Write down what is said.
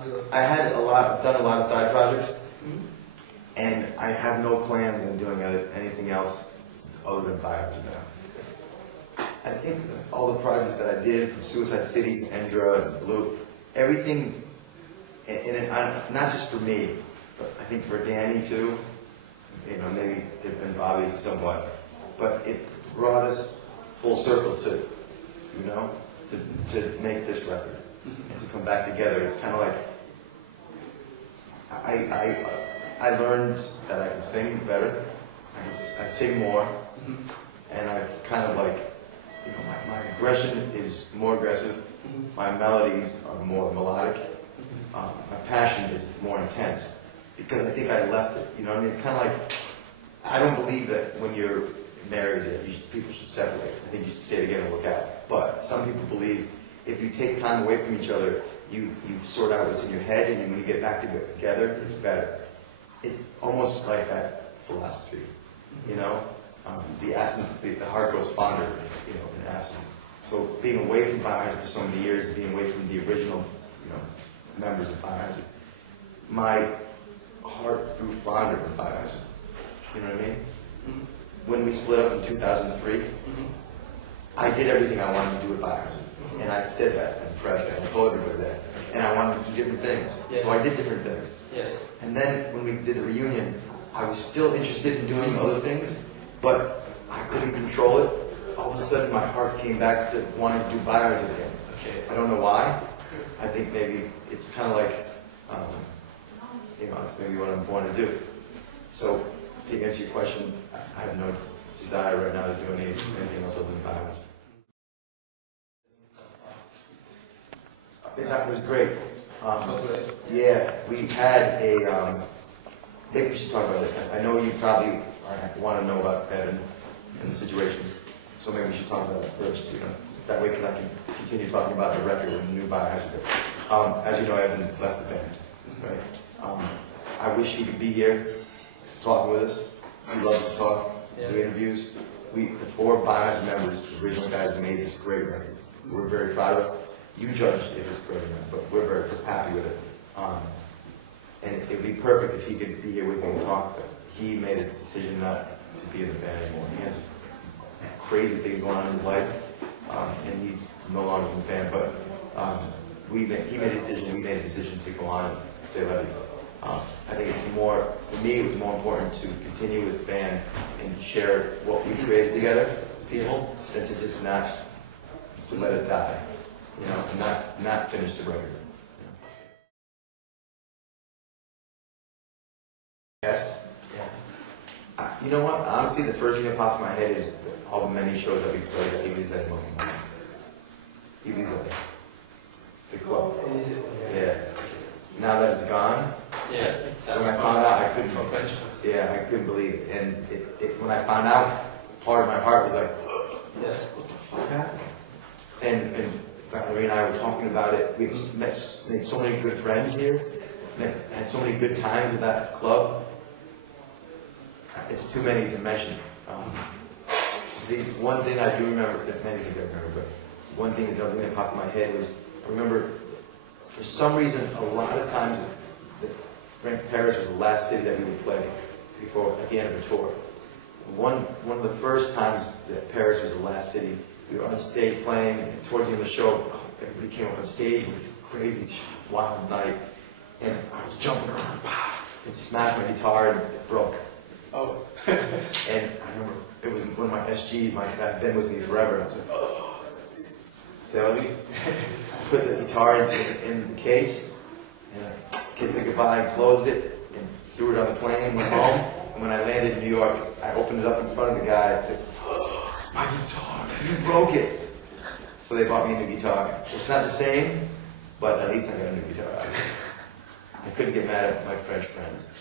I've done a lot of side projects, and I have no plans on doing anything else other than Biohazard now. I think all the projects that I did, from Suicide City to Endra and Blue, everything, not just for me, but I think for Danny too, maybe and Bobby somewhat, but it brought us full circle to make this record and to come back together. It's kind of like I learned that I can sing better, I sing more, and I've kind of like, my aggression is more aggressive, my melodies are more melodic, my passion is more intense, because I think I left it, it's kind of like, I don't believe that when you're married that people should separate. I think you should stay together and look out. But some people believe if you take time away from each other, you sort out what's in your head, and when you get back together, it's better. It's almost like that philosophy, the heart grows fonder, in absence. So being away from Biohazard for so many years, and being away from the original, members of Biohazard, my heart grew fonder of Biohazard. You know what I mean? When we split up in 2003, I did everything I wanted to do with Biohazard. And I said that in the press, and I told everybody that. And I wanted to do different things. Yes. So I did different things. Yes. And then when we did the reunion, I was still interested in doing other things, but I couldn't control it. All of a sudden, my heart came back to wanting to do Biohazard again. Okay. I don't know why. I think maybe it's kind of like, it's maybe what I'm born to do. So, to answer your question, I have no desire right now to do anything else other than Biohazard. That was great. Yeah, we had maybe we should talk about this. I know you probably want to know about Evan and the situation, so maybe we should talk about it first. That way, because I can continue talking about the record and the new Biohazard. As you know, Evan left the band, right? I wish he could be here talking with us. He loves to talk, do interviews. The 4 Biohazard members, the original guys, made this great record. We're very proud of it. You judge if it's great or not, but we're very happy with it. And it'd be perfect if he could be here with me and talk, but he made a decision not to be in the band anymore. He has crazy things going on in his life, and he's no longer in the band, but he made a decision, we made a decision to go on and say let it go. I think it's more, for me, it was more important to continue with the band and share what we created together with people than to just not to let it die, and not finish the record. Yes? Yeah. You know what? Honestly, the first thing that popped in my head is all the many shows that we played at Ibiza. The club. Yeah. Now that it's gone, yes, when I found out, I couldn't. Yeah, I couldn't believe it. And when I found out, part of my heart was like, yes, what the fuck happened? And Valerie and I were talking about it. We made so many good friends here. Had so many good times at that club. It's too many to mention. The one thing I do remember, many things I remember, but one thing that popped in my head was, I remember, for some reason, a lot of times, Paris was the last city that we would play at the end of a tour. One of the first times that Paris was the last city, we were on stage playing, and towards the end of the show, everybody came up on stage. It was a crazy, wild night, and I was jumping around, and smashed my guitar, and it broke. Oh. And I remember it was one of my SGs, that had been with me forever. I was like, oh. So I put the guitar in the case, and I kissed it goodbye and closed it, and threw it on the plane, went home. And when I landed in New York, I opened it up in front of the guy. I said, oh, my guitar, you broke it. So they bought me a new guitar. It's not the same, but at least I got a new guitar. I couldn't get mad at my French friends.